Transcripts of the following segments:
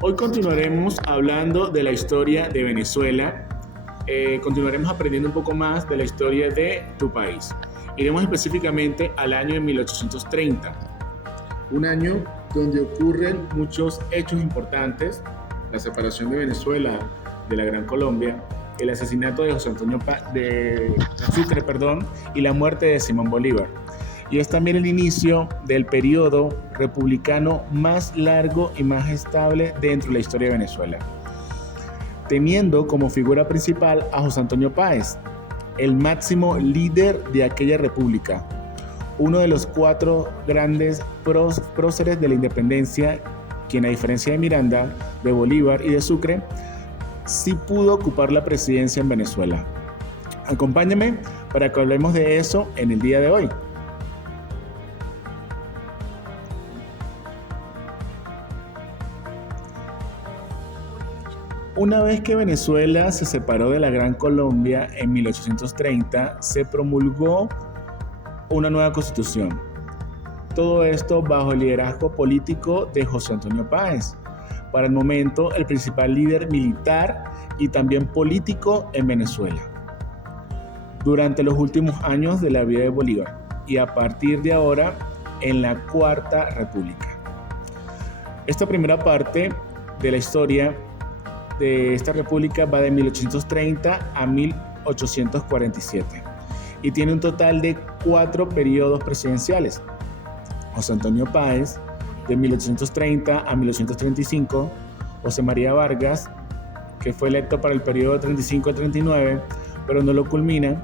Hoy continuaremos hablando de la historia de Venezuela. Continuaremos aprendiendo un poco más de la historia de tu país. Iremos específicamente al año de 1830, un año donde ocurren muchos hechos importantes: la separación de Venezuela de la Gran Colombia, el asesinato de José Antonio de Sucre, y la muerte de Simón Bolívar. Y es también el inicio del periodo republicano más largo y más estable dentro de la historia de Venezuela, teniendo como figura principal a José Antonio Páez, el máximo líder de aquella república, uno de los 4 grandes próceres de la independencia, quien, a diferencia de Miranda, de Bolívar y de Sucre, sí pudo ocupar la presidencia en Venezuela. Acompáñame para que hablemos de eso en el día de hoy. Una vez que Venezuela se separó de la Gran Colombia en 1830, se promulgó una nueva constitución. Todo esto bajo el liderazgo político de José Antonio Páez, para el momento el principal líder militar y también político en Venezuela, durante los últimos años de la vida de Bolívar y a partir de ahora en la Cuarta República. Esta primera parte de la historia de esta república va de 1830 a 1847 y tiene un total de 4 periodos presidenciales. José Antonio Páez, de 1830 a 1835, José María Vargas, que fue electo para el periodo 35 al 39, pero no lo culmina,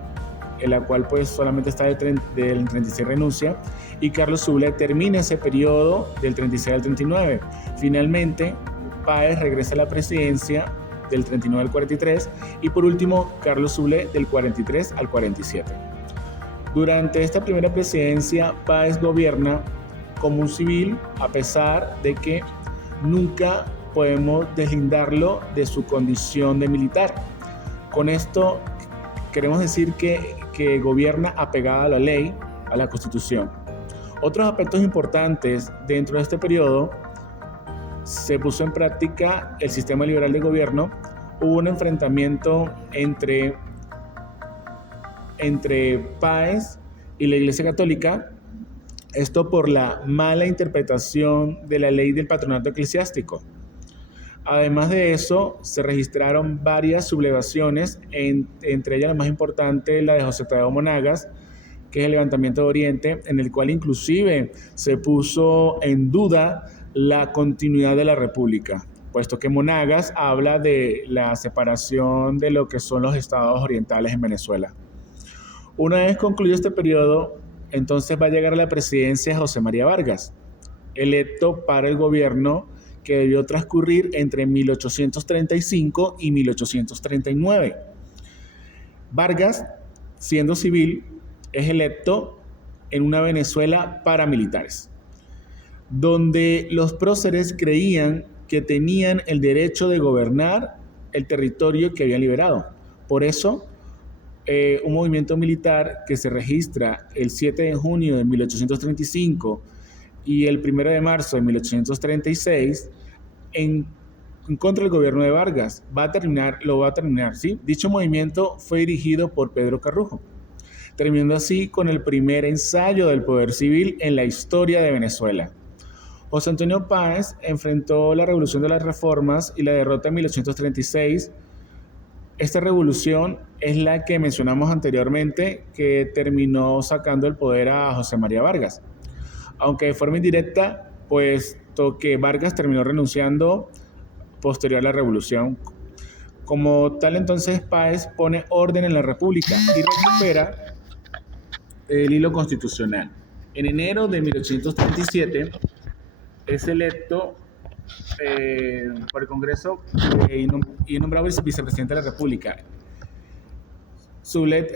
en la cual pues solamente está del 36 renuncia, y Carlos Zuble termina ese periodo del 36 al 39. Finalmente, Páez regresa a la presidencia del 39 al 43 y por último Carlos Zuble del 43 al 47. Durante esta primera presidencia, Páez gobierna como un civil, a pesar de que nunca podemos deslindarlo de su condición de militar. Con esto queremos decir que gobierna apegado a la ley, a la Constitución. Otros aspectos importantes dentro de este periodo: se puso en práctica el sistema liberal de gobierno, hubo un enfrentamiento entre Páez y la Iglesia Católica, esto por la mala interpretación de la ley del patronato eclesiástico. Además de eso, se registraron varias sublevaciones, entre ellas la más importante, la de José Tadeo Monagas, que es el levantamiento de Oriente, en el cual inclusive se puso en duda la continuidad de la República, puesto que Monagas habla de la separación de lo que son los estados orientales en Venezuela. Una vez concluido este periodo, entonces va a llegar a la presidencia José María Vargas, electo para el gobierno que debió transcurrir entre 1835 y 1839. Vargas, siendo civil, es electo en una Venezuela paramilitares, donde los próceres creían que tenían el derecho de gobernar el territorio que habían liberado. Por eso, un movimiento militar que se registra el 7 de junio de 1835 y el 1 de marzo de 1836 en contra del gobierno de Vargas lo va a terminar, ¿sí? Dicho movimiento fue dirigido por Pedro Carrujo, terminando así con el primer ensayo del poder civil en la historia de Venezuela. José Antonio Páez enfrentó la revolución de las reformas y la derrota en 1836. Esta revolución es la que mencionamos anteriormente, que terminó sacando el poder a José María Vargas, aunque de forma indirecta, puesto que Vargas terminó renunciando posterior a la revolución. Como tal, entonces Páez pone orden en la República y recupera el hilo constitucional. En enero de 1837 es electo por el Congreso y nombrado vicepresidente de la República. Zuble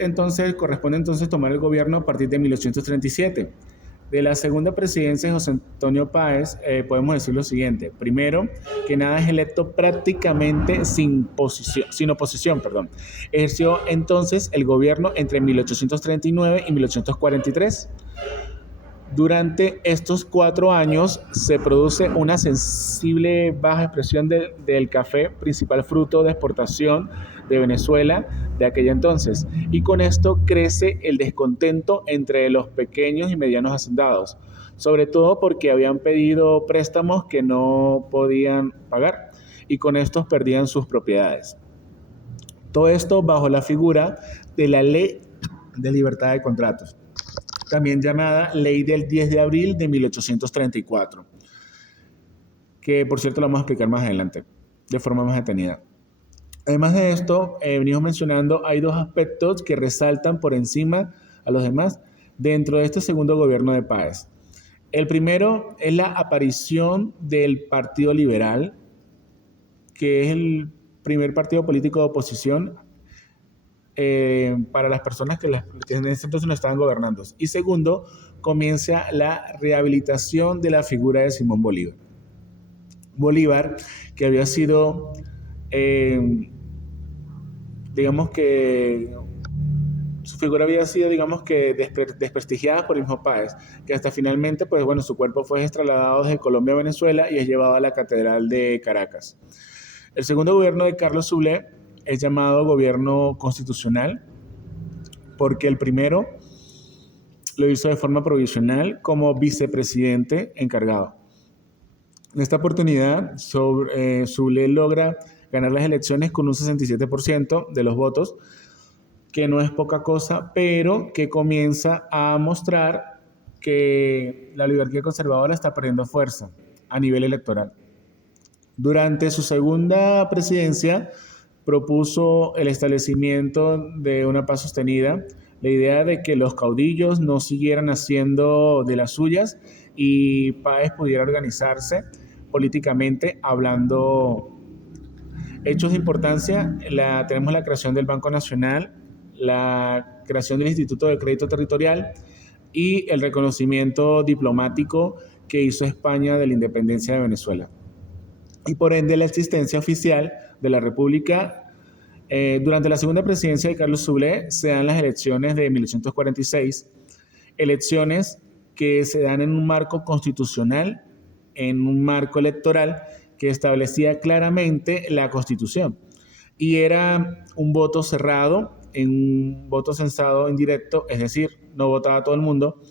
corresponde tomar el gobierno a partir de 1837. De la segunda presidencia de José Antonio Páez podemos decir lo siguiente: primero, que nada es electo prácticamente sin oposición. Ejerció entonces el gobierno entre 1839 y 1843. Durante estos 4 años se produce una sensible baja expresión del café, principal fruto de exportación de Venezuela de aquella entonces, y con esto crece el descontento entre los pequeños y medianos hacendados, sobre todo porque habían pedido préstamos que no podían pagar y con estos perdían sus propiedades. Todo esto bajo la figura de la Ley de Libertad de Contratos, también llamada Ley del 10 de abril de 1834, que por cierto lo vamos a explicar más adelante, de forma más detenida. Además de esto, venimos mencionando, hay 2 aspectos que resaltan por encima a los demás dentro de este segundo gobierno de Páez. El primero es la aparición del Partido Liberal, que es el primer partido político de oposición para las personas que en ese entonces no estaban gobernando. Y segundo, comienza la rehabilitación de la figura de Simón Bolívar. Bolívar, que había sido, digamos que su figura había sido, digamos que desprestigiada por el mismo Páez, que hasta finalmente, pues bueno, su cuerpo fue trasladado desde Colombia a Venezuela y es llevado a la Catedral de Caracas. El segundo gobierno de Carlos Soule es llamado gobierno constitucional, porque el primero lo hizo de forma provisional como vicepresidente encargado. En esta oportunidad, Soule logra ganar las elecciones con un 67% de los votos, que no es poca cosa, pero que comienza a mostrar que la oligarquía conservadora está perdiendo fuerza a nivel electoral. Durante su segunda presidencia, propuso el establecimiento de una paz sostenida, la idea de que los caudillos no siguieran haciendo de las suyas y Páez pudiera organizarse políticamente hablando. Hechos de importancia, tenemos la creación del Banco Nacional, la creación del Instituto de Crédito Territorial y el reconocimiento diplomático que hizo España de la independencia de Venezuela. Y por ende la existencia oficial de la República. Durante la segunda presidencia de Carlos Soule se dan las elecciones de 1846, elecciones que se dan en un marco constitucional, en un marco electoral que establecía claramente la Constitución. Y era un voto cerrado, en un voto censado indirecto, es decir, no votaba todo el mundo,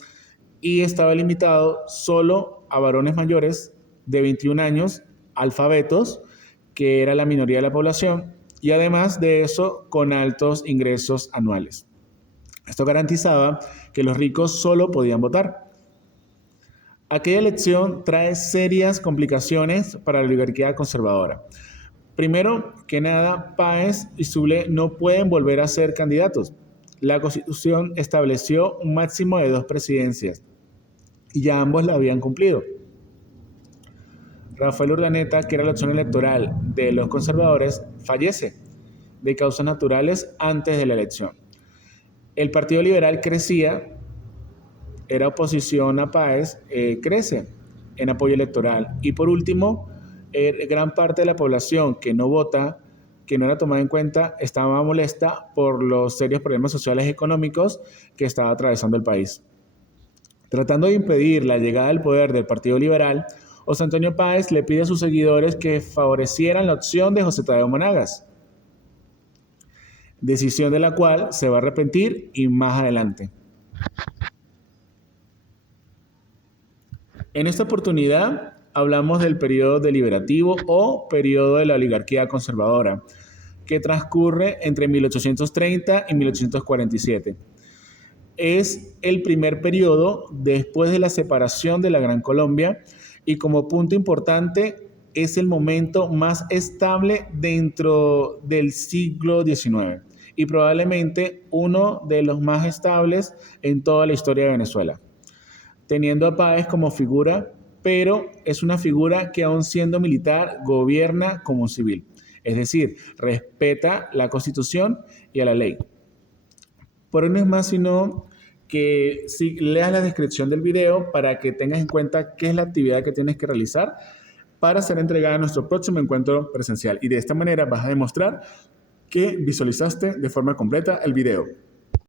y estaba limitado solo a varones mayores de 21 años, alfabetos, que era la minoría de la población, y además de eso, con altos ingresos anuales. Esto garantizaba que los ricos solo podían votar. Aquella elección trae serias complicaciones para la oligarquía conservadora. Primero que nada, Páez y Soule no pueden volver a ser candidatos. La Constitución estableció un máximo de 2 presidencias y ya ambos la habían cumplido. Rafael Urdaneta, que era la opción electoral de los conservadores, fallece de causas naturales antes de la elección. El Partido Liberal crecía, era oposición a Páez, crece en apoyo electoral. Y por último, gran parte de la población que no vota, que no era tomada en cuenta, estaba molesta por los serios problemas sociales y económicos que estaba atravesando el país. Tratando de impedir la llegada al poder del Partido Liberal, José Antonio Páez le pide a sus seguidores que favorecieran la opción de José Tadeo Monagas, decisión de la cual se va a arrepentir y más adelante. En esta oportunidad hablamos del periodo deliberativo o periodo de la oligarquía conservadora, que transcurre entre 1830 y 1847. Es el primer periodo después de la separación de la Gran Colombia y como punto importante es el momento más estable dentro del siglo XIX y probablemente uno de los más estables en toda la historia de Venezuela, teniendo a Páez como figura, pero es una figura que aún siendo militar gobierna como un civil, es decir, respeta la Constitución y a la ley. Por eso no es más sino que si leas la descripción del video para que tengas en cuenta qué es la actividad que tienes que realizar para ser entregada a nuestro próximo encuentro presencial. Y de esta manera vas a demostrar que visualizaste de forma completa el video.